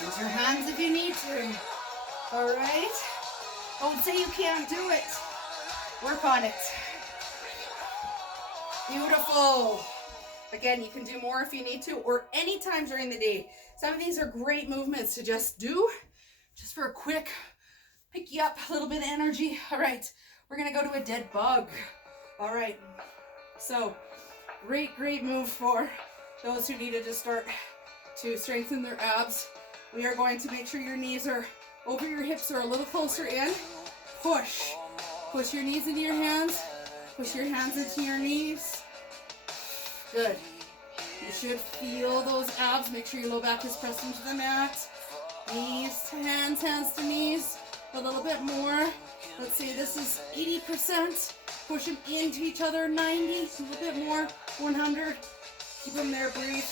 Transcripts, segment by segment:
Use your hands if you need to. All right? Don't say you can't do it. Work on it. Beautiful. Again, you can do more if you need to, or anytime during the day. Some of these are great movements to just do, just for a quick, pick you up a little bit of energy. All right, we're gonna go to a dead bug. All right, so great move for those who needed to start to strengthen their abs. We are going to make sure your knees are over your hips or a little closer in. Push your knees into your hands. Push your hands into your knees. Good. You should feel those abs. Make sure your low back is pressed into the mat. Knees to hands, hands to knees. A little bit more. Let's say this is 80%. Push them into each other. 90. A little bit more. 100. Keep them there. Breathe.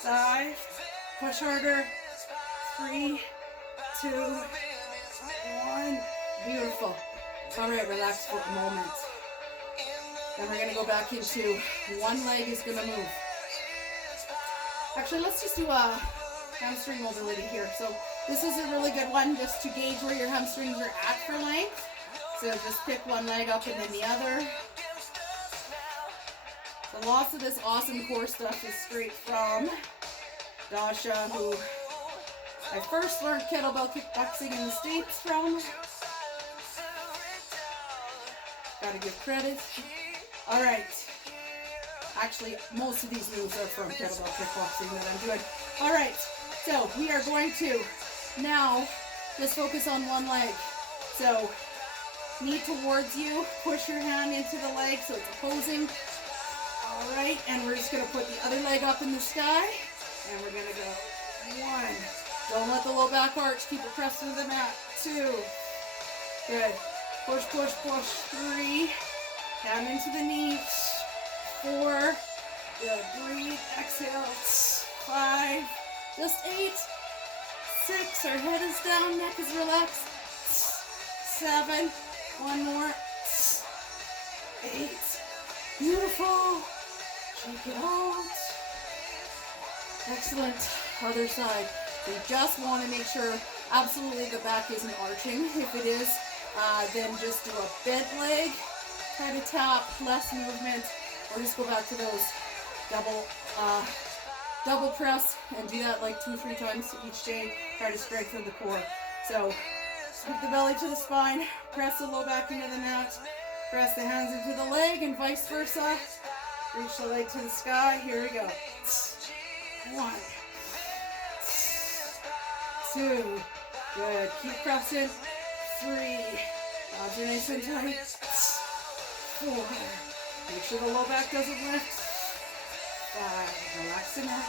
5. Push harder. 3, 2, 1. Beautiful. All right, relax for a moment. Then we're going to go back into one leg is going to move. Actually, let's just do a hamstring mobility here. So this is a really good one just to gauge where your hamstrings are at for length. So just pick one leg up and then the other. So lots of this awesome core stuff is straight from Dasha, who I first learned kettlebell kickboxing in the States from. Gotta give credit. All right. Actually, most of these moves are from kettlebell kickboxing that I'm doing. All right. So we are going to now just focus on one leg. So knee towards you. Push your hand into the leg so it's opposing. All right. And we're just going to put the other leg up in the sky. And we're going to go 1. Don't let the low back arch. Keep it pressed into the mat. 2. Good. Push, push, push. 3. Hand into the knee. 4. Good. Breathe. Exhale. 5. Just 8. 6. Our head is down. Neck is relaxed. 7. One more. 8. Beautiful. Shake it out. Excellent. Other side. We just want to make sure absolutely the back isn't arching. If it is, then just do a bent leg, try to tap, less movement, or just go back to those double press and do that like 2-3 times each day. Try to strengthen the core. So scoop the belly to the spine, press the low back into the mat, press the hands into the leg and vice versa. Reach the leg to the sky. Here we go. 1, 2, good. Keep pressing. 3, abs are nice and tight. 4, make sure the low back doesn't lift. 5, relax the neck.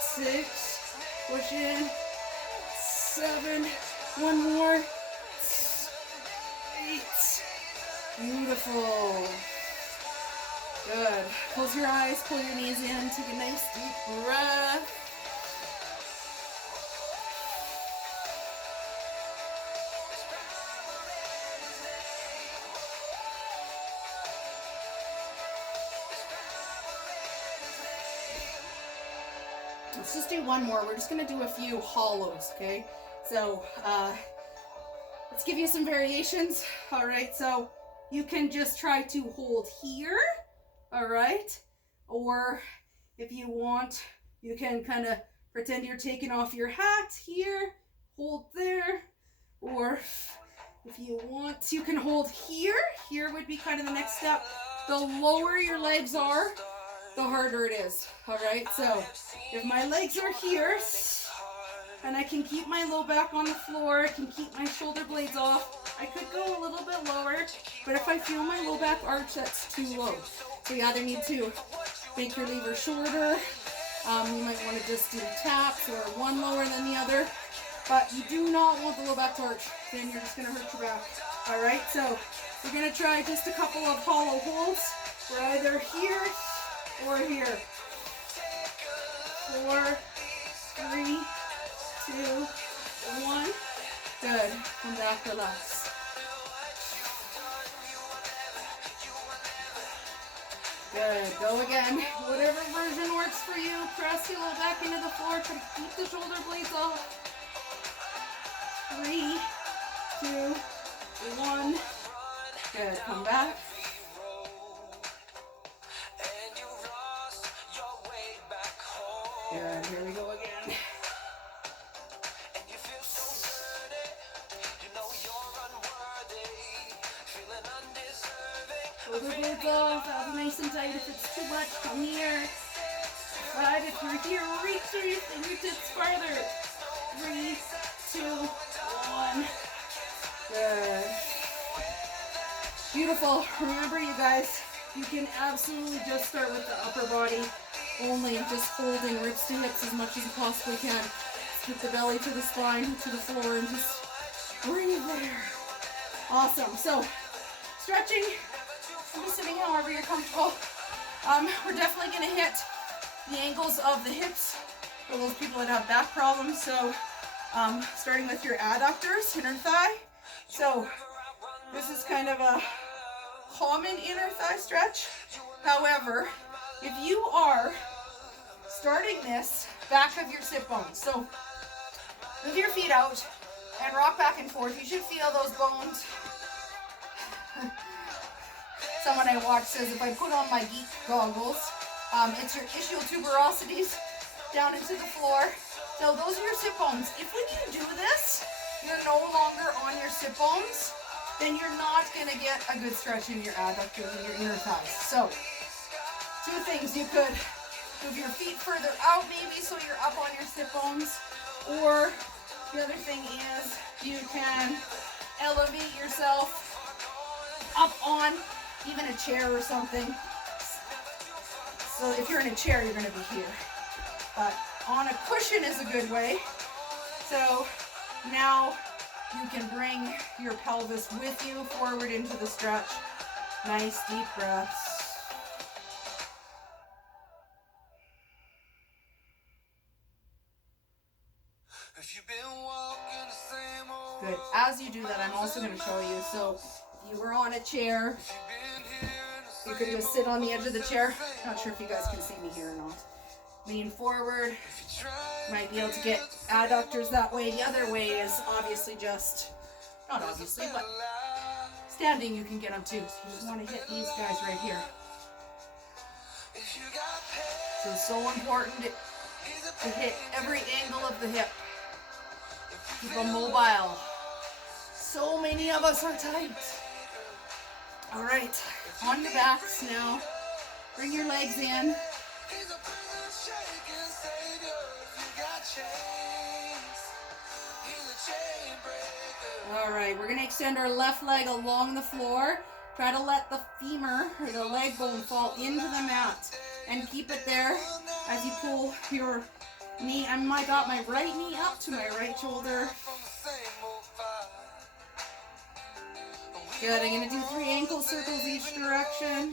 6, push in. 7, one more. 8, beautiful. Good. Close your eyes, pull your knees in, take a nice deep breath. Let's just do one more. We're just going to do a few hollows, okay? So, let's give you some variations. All right, so you can just try to hold here, all right? Or if you want, you can kind of pretend you're taking off your hat here, hold there. Or if you want, you can hold here. Here would be kind of the next step. The lower your legs are, the harder it is, all right? So if my legs are here, and I can keep my low back on the floor, I can keep my shoulder blades off, I could go a little bit lower, but if I feel my low back arch, that's too low. So you either need to make your lever shorter, you might want to just do taps or one lower than the other, but you do not want the low back to arch, then you're just going to hurt your back. All right, so we're going to try just a couple of hollow holds. We're either here or here. 4, 3, 2, 1. Good. Come back, relax. Good. Go again. Whatever version works for you. Press your low back into the floor. Try to keep the shoulder blades off. 3, 2, 1. Good. Come back. Good. Here we go again. Shoulder blades off. That'll be nice and tight. If it's too much, come here. But if you're here, reach through your fingertips farther. 3, 2, 1. Good. Beautiful. Remember, you guys, you can absolutely just start with the upper body only, just holding ribs to hips as much as you possibly can. Scoop the belly to the spine, to the floor, and just breathe there. Awesome. So, stretching. I'm just sitting however you're comfortable. We're definitely going to hit the angles of the hips for those people that have back problems. So, starting with your adductors, inner thigh. So, this is kind of a common inner thigh stretch. However, if you are starting this back of your sit bones, so move your feet out and rock back and forth. You should feel those bones. Someone I watched says if I put on my geek goggles, it's your ischial tuberosities down into the floor. So those are your sit bones. If when you do this, you're no longer on your sit bones, then you're not going to get a good stretch in your adductors and your inner thighs. So, 2 things. You could move your feet further out maybe so you're up on your sit bones. Or the other thing is you can elevate yourself up on even a chair or something. So if you're in a chair, you're going to be here. But on a cushion is a good way. So now you can bring your pelvis with you forward into the stretch. Nice deep breaths. Good. As you do that, I'm also going to show you. So if you were on a chair, you could just sit on the edge of the chair. Not sure if you guys can see me here or not. Lean forward. Might be able to get adductors that way. The other way is obviously just, not obviously, but standing you can get them too. So you just want to hit these guys right here. So it's so important to hit every angle of the hip. Keep them mobile. So many of us are tight. All right, on your backs now. Bring your legs in. All right, we're going to extend our left leg along the floor. Try to let the femur or the leg bone fall into the mat and keep it there as you pull your knee. I got my right knee up to my right shoulder. Good, I'm going to do 3 ankle circles each direction.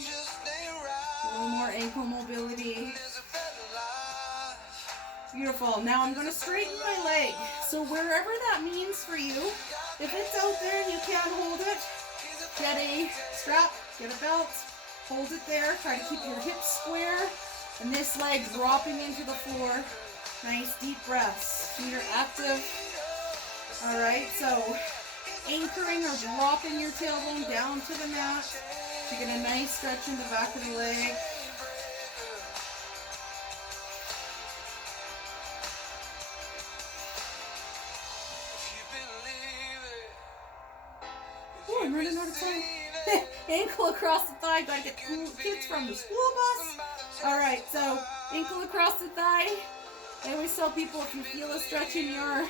A little more ankle mobility. Beautiful. Now I'm going to straighten my leg. So wherever that means for you, if it's out there and you can't hold it, get a strap, get a belt, hold it there. Try to keep your hips square and this leg dropping into the floor. Nice deep breaths. Feet are active. All right, so anchoring or dropping your tailbone down to the mat to get a nice stretch in the back of the leg. Oh, I'm running out of time. Ankle across the thigh. Gotta get kids from the school bus. All right, so ankle across the thigh. I always tell people if you feel a stretch in your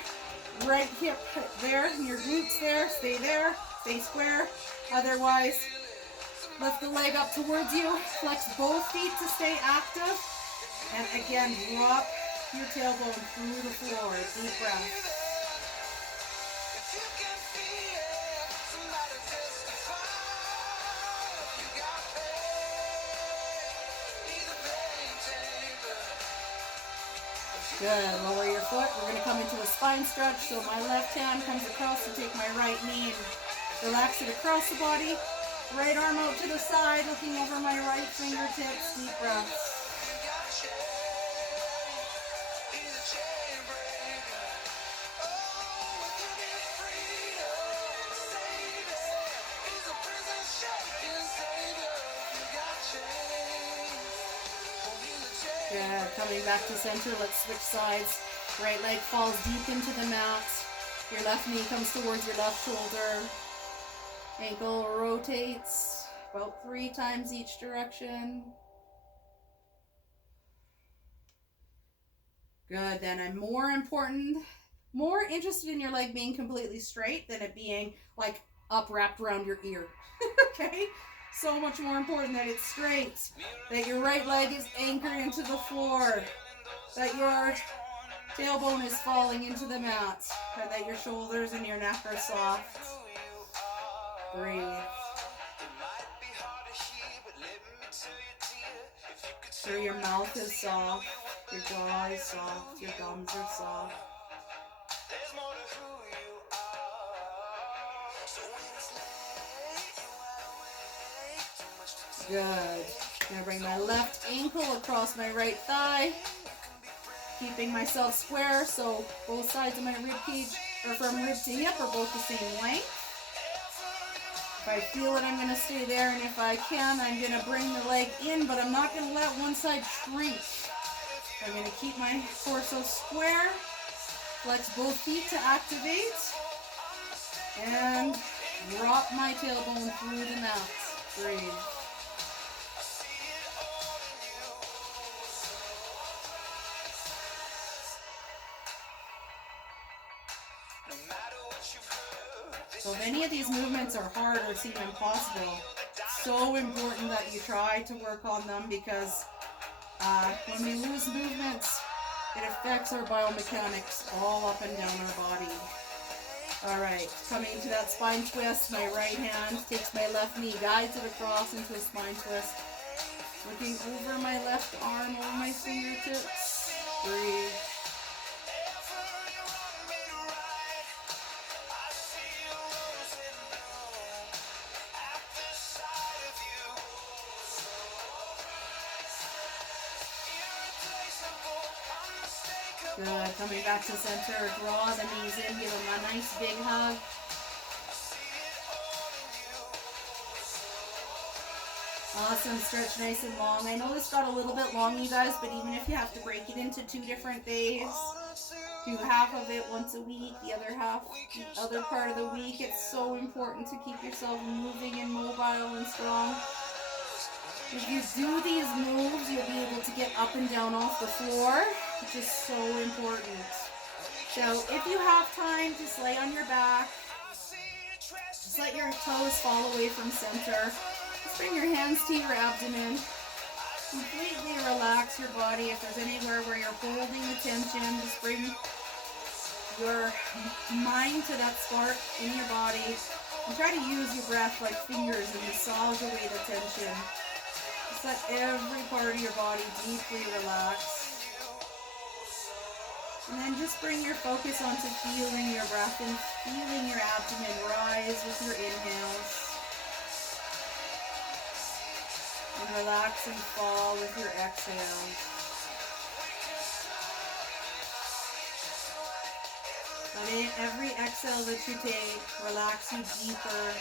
right hip there, and your glutes there, stay square. Otherwise, lift the leg up towards you, flex both feet to stay active, and again, drop your tailbone through the floor. Deep breath. Good. Lower your foot. We're going to come into a spine stretch. So my left hand comes across to take my right knee and relax it across the body. Right arm out to the side, looking over my right fingertips. Deep breaths. Good. Coming back to center. Let's switch sides. Right leg falls deep into the mat. Your left knee comes towards your left shoulder. Ankle rotates about 3 times each direction. Good. Then I'm more interested in your leg being completely straight than it being like up wrapped around your ear. Okay? So much more important that it's straight, that your right leg is anchored into the floor, that your tailbone is falling into the mat, and that your shoulders and your neck are soft. Breathe. Sure, your mouth is soft, your jaw is soft, your gums are soft. Good. I'm going to bring my left ankle across my right thigh, keeping myself square so both sides of my rib cage, or from rib to hip, are both the same length. If I feel it, I'm going to stay there, and if I can, I'm going to bring the leg in, but I'm not going to let one side shrink. I'm going to keep my torso square, flex both feet to activate, and drop my tailbone through the mat. Breathe. So if any of these movements are hard or seem impossible, it's so important that you try to work on them, because when we lose movements, it affects our biomechanics all up and down our body. Alright, coming to that spine twist, my right hand takes my left knee, guides it across into a spine twist. Looking over my left arm, over my fingertips. Breathe. Good. Coming back to center, draw the knees in, give them a nice big hug. Awesome, stretch nice and long. I know this got a little bit long, you guys, but even if you have to break it into 2 different days, do half of it once a week, the other half the other part of the week, it's so important to keep yourself moving and mobile and strong. If you do these moves, you'll be able to get up and down off the floor, which is so important. So if you have time, just lay on your back. Just let your toes fall away from center. Just bring your hands to your abdomen. Completely relax your body. If there's anywhere where you're holding the tension, just bring your mind to that spot in your body. And try to use your breath like fingers and massage away the tension. Just let every part of your body deeply relax. And then just bring your focus onto feeling your breath and feeling your abdomen rise with your inhales. And relax and fall with your exhales. But in every exhale that you take, relax you deeper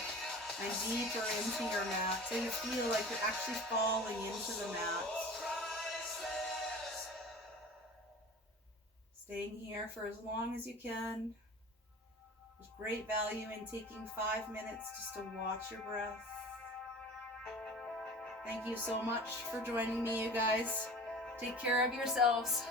and deeper into your mat, so you feel like you're actually falling into the mat. Staying here for as long as you can. There's great value in taking 5 minutes just to watch your breath. Thank you so much for joining me, you guys. Take care of yourselves.